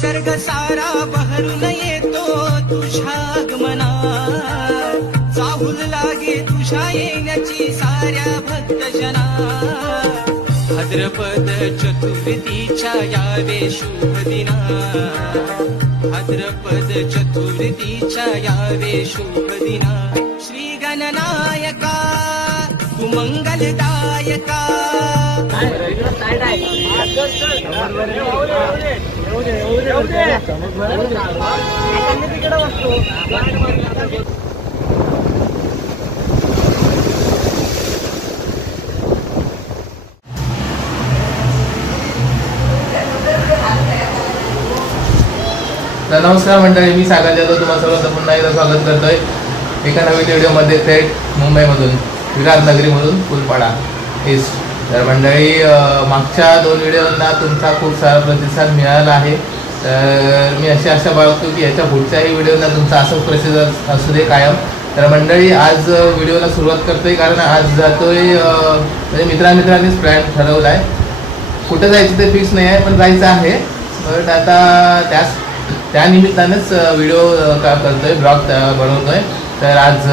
सर्ग सारा बहरून येतो तुझ्या आगमनात, चाहूल लागे तुझ्या येण्याची साऱ्या भक्तजना। भाद्रपद चतुर्थीच्या यावे शुभ दिना, भाद्रपद चतुर्थीच्या यावे शुभ दिना। श्री गणनायका तू मंगलदायका। नमस्कार मंडळी, मी सागर जाधव तुम्हाला सर्वांचं पुन्हा एकदा स्वागत करतोय एका नवीन व्हिडिओमध्ये थेट मुंबईमधून विराटनगरीमधून फुलपाडा ईस्ट। तर मंडळी, मागच्या 2 व्हिडिओंना तुमचा खूप सारा प्रतिसाद मिळाला आहे, तर मी अशी आशा बाळगतो की याच्या पुढच्याही व्हिडिओंना तुमचा असंच प्रतिसाद असू दे कायम। तर मंडळी, आज व्हिडिओला सुरुवात करतोय कारण आज जातोय म्हणजे मित्रांनीच प्लॅन ठरवला आहे। कुठं जायचं ते फिक्स नाही आहे, पण जायचं आहे। बट आता त्या निमित्तानेच व्हिडिओ करतोय, ब्लॉग बनवतोय। तर आज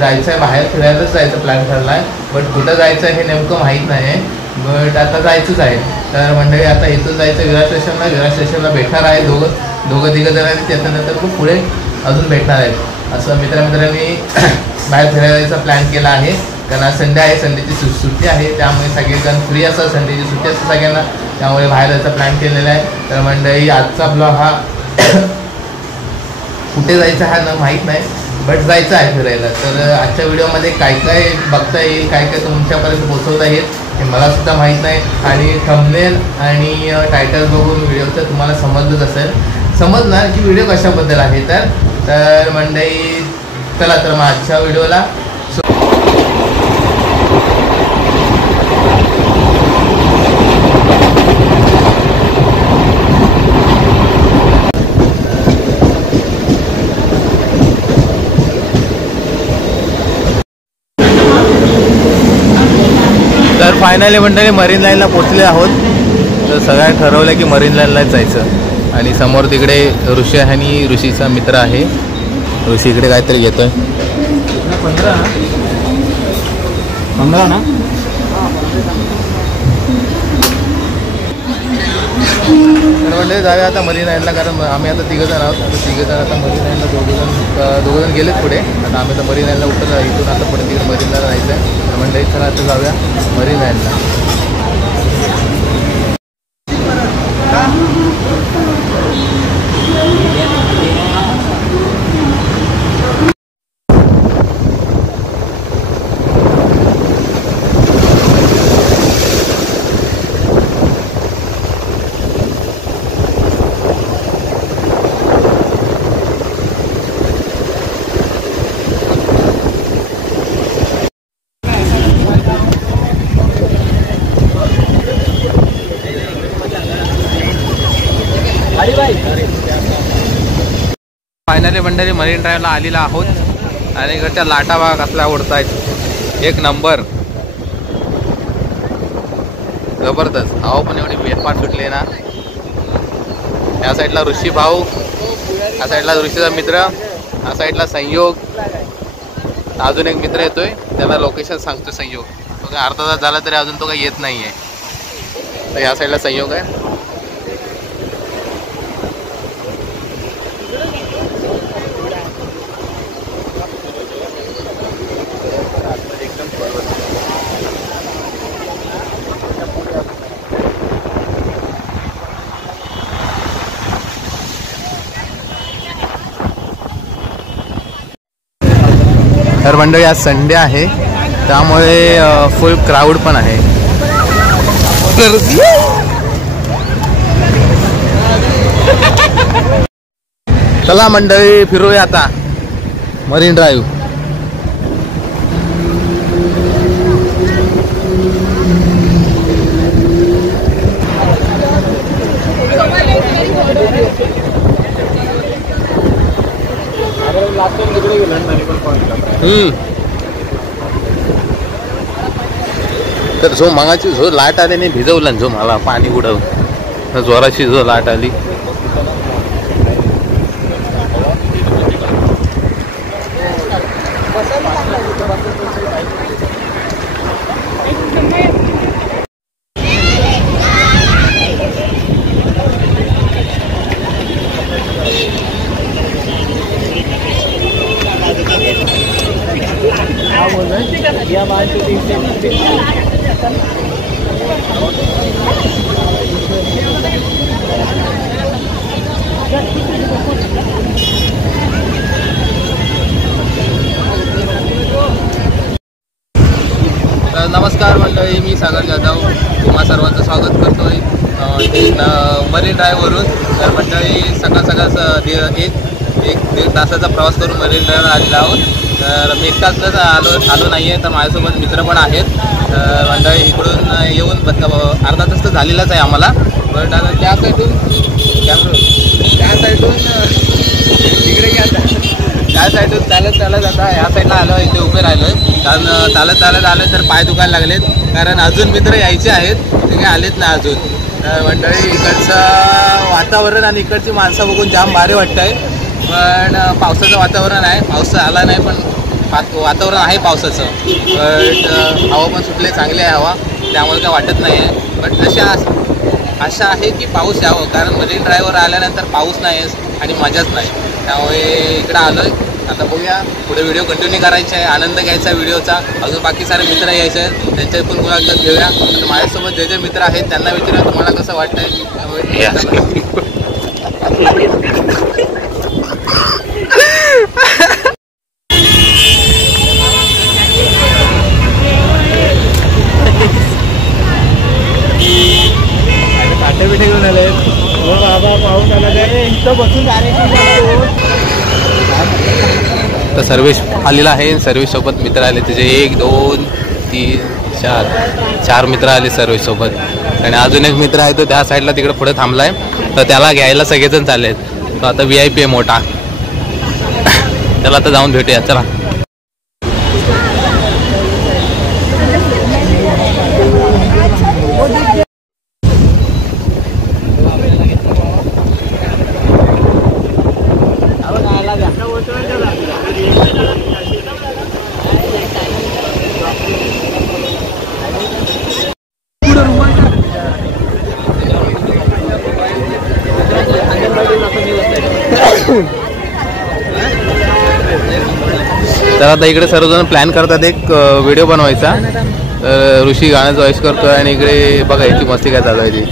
जायचं आहे, बाहेर फिरायलाच जायचं प्लॅन ठरला आहे, बट कुठं जायचं हे नेमकं माहीत नाही आहे, बट आता जायचंच आहे। तर मंडळी, आता इथून जायचं विराट स्टेशनला भेटणार आहे दोघं तिघं जण, आणि त्याच्यानंतर खूप पुढे अजून भेटणार आहेत। असं मित्रांनी बाहेर फिरायला जायचा प्लॅन केला आहे, कारण आज संडे आहे, संडेची सुट्टी आहे, त्यामुळे सगळेजण फ्री असतात, संडेची सुट्टी असते सगळ्यांना, त्यामुळे बाहेर जायचा प्लॅन केलेला आहे। तर मंडळी, आजचा ब्लॉग हा कुठे जायचं हा न माहीत नाही, बट जायचं आहे फिरायला। तर आजच्या व्हिडिओमध्ये काय काय बघता येईल, काय काय तुमच्यापर्यंत पोहोचवता येईल हे मलासुद्धा माहीत नाही, आणि थंबनेल आणि टायटल बघून व्हिडिओचं तुम्हाला समजणार की व्हिडिओ कशाबद्दल आहे। तर मंडळी, चला तर मग आजच्या व्हिडिओला तर फायनली मंडळी मरीन लाईनला पोचले आहोत। तर सगळ्यांनी ठरवलं की मरीन लाईनलाच जायचं, आणि समोर तिकडे ऋषी आणि ऋषीचा मित्र आहे, ऋषी इकडे काहीतरी घेतोय। 15 ना म्हणजे जाऊया आता मरीन लाईनला, कारण आम्ही आता 3 जण आहोत। आता 3 जण आता मरीन लाईनला दोघं जण गेलेत पुढे, आता आम्ही आता मरीन लाईनला उतरला, इथून आता पुढे तिकडे मरीन लाईनला जायचं आहे। तर म्हणजे चला आता जाऊया मरीन लाईनला। फायनली मंडळी मरीन ड्राईव्हला आलेला आहोत, आणि इकडच्या लाटा बघा कसल्या उडतायत, एक नंबर जबरदस्त। हवा पण एवढी बेफाट सुटली ना। या साईडला ऋषी भाऊ, या साईडला ऋषीचा मित्र, या साईडला संयोग, अजून एक मित्र येतोय, त्याला लोकेशन सांगतो संयोग। तो काय अर्धा तास झाला तरी अजून तो काही येत नाही आहे। तर या साईडला संयोग आहे। तर मंडळी, आज संडे आहे, त्यामुळे फुल क्राऊड पण आहे। चला मंडळी, फिरूया आता मरीन ड्राईव्ह। तर जो मागाची जो लाट आली नाही भिजवला जो मला पाणी उडव जोराची जो लाट आली नमस्कार मंडळी, मी सागर जाधव तुम्हा सर्वांचं स्वागत करतोय मरीन ड्राईव्हवरून. तर मंडळी सकाळ एक दीड तासाचा प्रवास करून मरीन ड्राईव्हवर आलेला आहोत. तर मी एकटाच आलो नाही आहे, तर माझ्यासोबत मित्र पण आहेत. तर मंडळी इकडून येऊन अर्धा तास तर झालेलाच आहे आम्हाला. बट आता त्या साईडून तिकडे त्या साईडून चालत आता ह्या साईडला आलो, इथे उभे राहिलो आहे. कारण चालत आलं तर पाय दुखायला लागलेत, कारण अजून मित्र यायचे आहेत, ते काही आलेत नाही अजून. तर मंडळी इकडचं वातावरण आणि इकडची माणसं बघून जाम भारी वाटतं आहे. पण पावसाचं वातावरण आहे, पाऊस आला नाही पण वातावरण आहे पावसाचं. बट हवा पण सुटले, चांगली आहे हवा, त्यामुळे काय वाटत नाही आहे. बट आशा आहे की पाऊस यावं, कारण मरीन ड्राईव्हवर आल्यानंतर पाऊस नाही आहे आणि मजाच नाही. त्यामुळे इकडं आलो आहे. आता बघूया, पुढे व्हिडिओ कंटिन्यू करायचा आहे, आनंद घ्यायचा आहे व्हिडिओचा. अजून बाकी सारे मित्र यायचे आहेत, त्यांच्या पण मुलाखत घेऊया. तर माझ्यासोबत जे मित्र आहेत त्यांना विचारूया तुम्हाला कसं वाटतंय. त्यामुळे काटे बिठे घेऊन आले. हो बाबा, पाऊस आला इथं बसून तर सर्वेश आलेला आहे. सर्वेश सोबत मित्र आले त्याचे 1 2 3 4 मित्र आले सर्वेश सोबत. आणि अजून एक मित्र आहे तो त्या साईडला तिकडे पुढे थांबलाय, तर त्याला घ्यायला सगळेजण चाललेत. तो आता VIP आहे मोठा, त्याला आता जाऊन भेटूया. चला. तर आता इकडे सर्वजण प्लॅन करतात एक व्हिडिओ बनवायचा. तर ऋषी गाणं चॉईस करतोय आणि इकडे बघा याची मस्ती काय चालू आहे ती.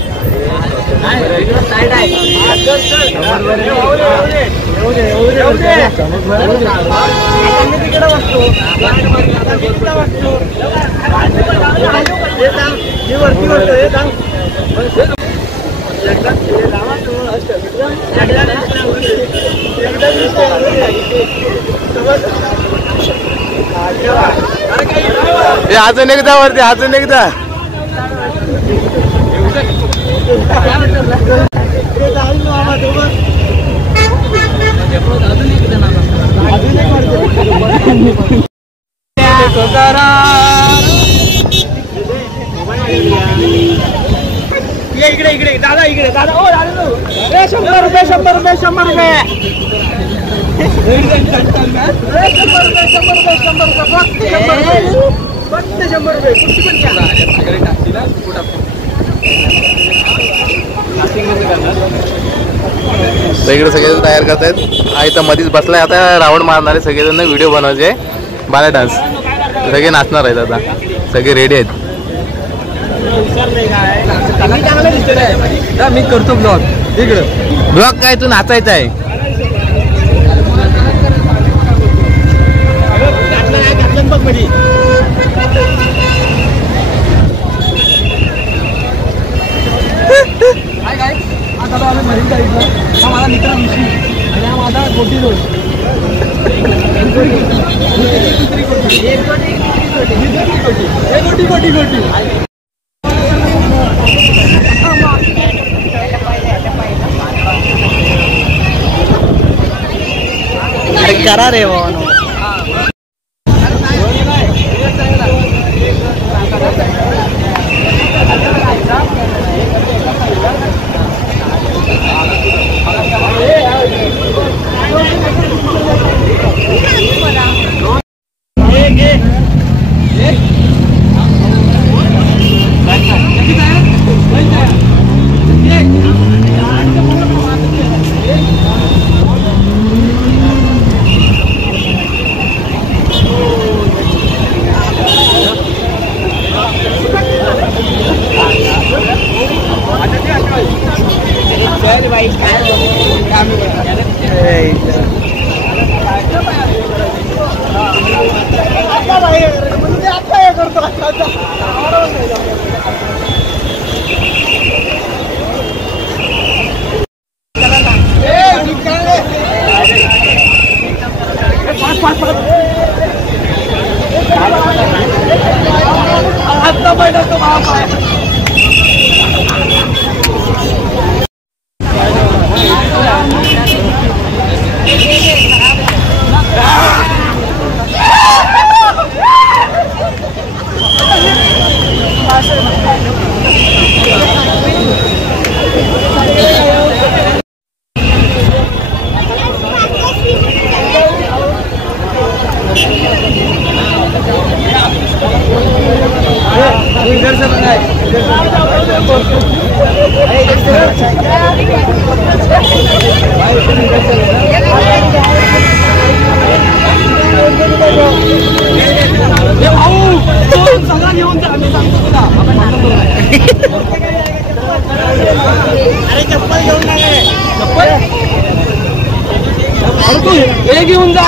अजून एकदा वरती, अजून एकदा. इकडे दादा, इकडे दादा. ओ दादा, 100 रुपये 100 रुपये 100 रुपये 100 इकडे सगळेजण तयार करतायत. हा इथं मध्येच बसलाय, आता राऊंड मारणारे सगळेजण व्हिडिओ बनवायचे, बाला डान्स. सगळे नाचणार आहेत आता, सगळे रेडी आहेत. मी करतो ब्लॉग. इकडे ब्लॉग काय, तू नाचायचं आहे. हा माझा मित्र ऋषी आणि हा माझा गोटी रोड. करा रे भावानो. घेऊन जा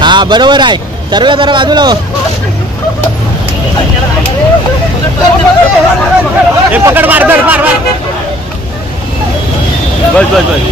हा बरोबर आहे. सर्व जरा बाजूला हो. हे पकड मार मार मार मार. बस बस बस.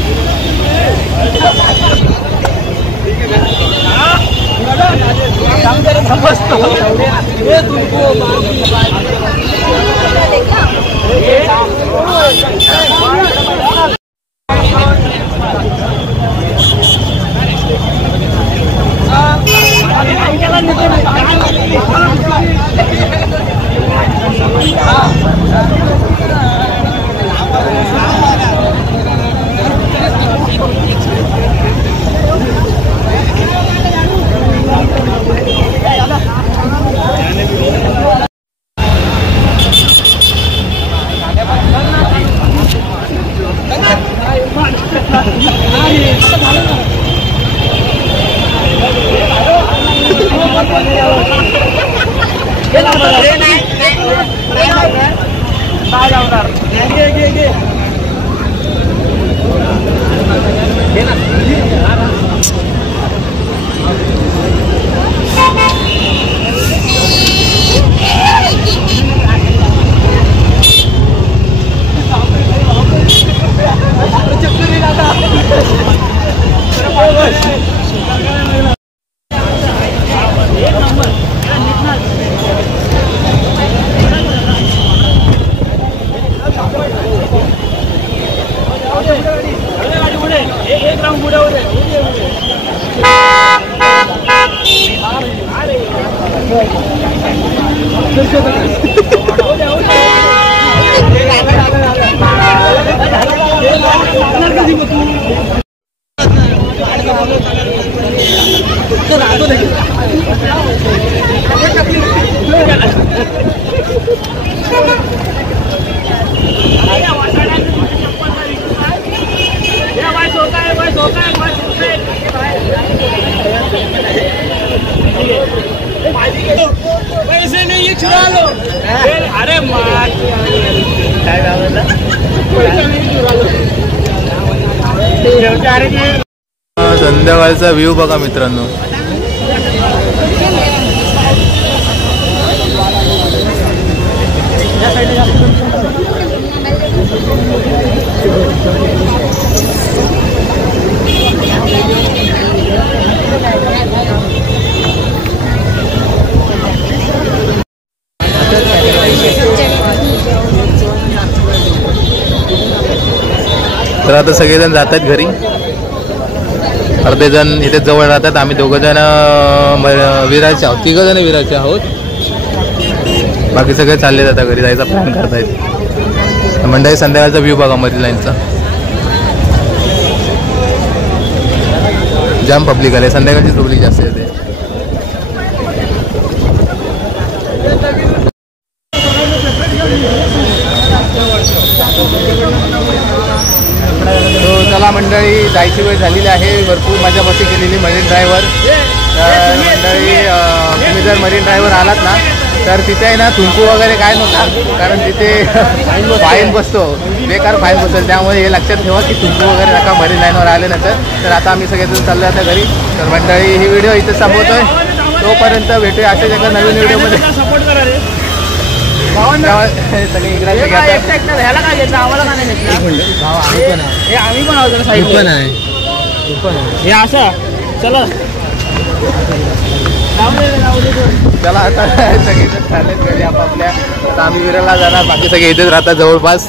पैसे नहीं चुरा लो. अरे मार संध्याकाळचा व्ह्यू बघा मित्रांनो. तर आता सगळेजण जात आहेत घरी. अर्धे जण इथे जवळ राहतात. आम्ही 2 जण विरारचे आहोत, 3 जण विरारचे आहोत. बाकी सगळे चालले जातात घरी, जायचा प्लॅन करतायत. मंडळी संध्याकाळचा व्ह्यू बघा मरीन लाईनचा. जाम पब्लिक आले, संध्याकाळची पब्लिक जास्त येते. चला मंडळी, जायची वेळ झालेली आहे. भरपूर मजा मस्ती केलेली मरीन ड्राईव्हवर. तर मंडळी, तुम्ही जर मरीन ड्राईव्हवर आलात ना तर तिथे आहे ना थुंकू वगैरे काय नव्हता, कारण तिथे फाईन बसतो, बेकार फाईन बसेल. त्यामुळे हे लक्षात ठेवा की थुंकू वगैरे नका मरीन लाईनवर आले नंतर. तर आता आम्ही सगळेजण चाललो आता घरी. तर मंडळी, ही व्हिडिओ इथे संपवतोय. तोपर्यंत भेटूया अशाच एका नवीन व्हिडिओमध्ये. सपोर्ट करा रे. सगळे इंग्रजी ह्याला काय घेतलं, आम्हाला काय नाही घेतलं. हे आम्ही पण आहोत साईड हे असं. चला चला आता सगळेजण चाललेत घरी आपापल्या. आता आम्ही विरारला जाणार, बाकी सगळे इथेच राहतात जवळपास.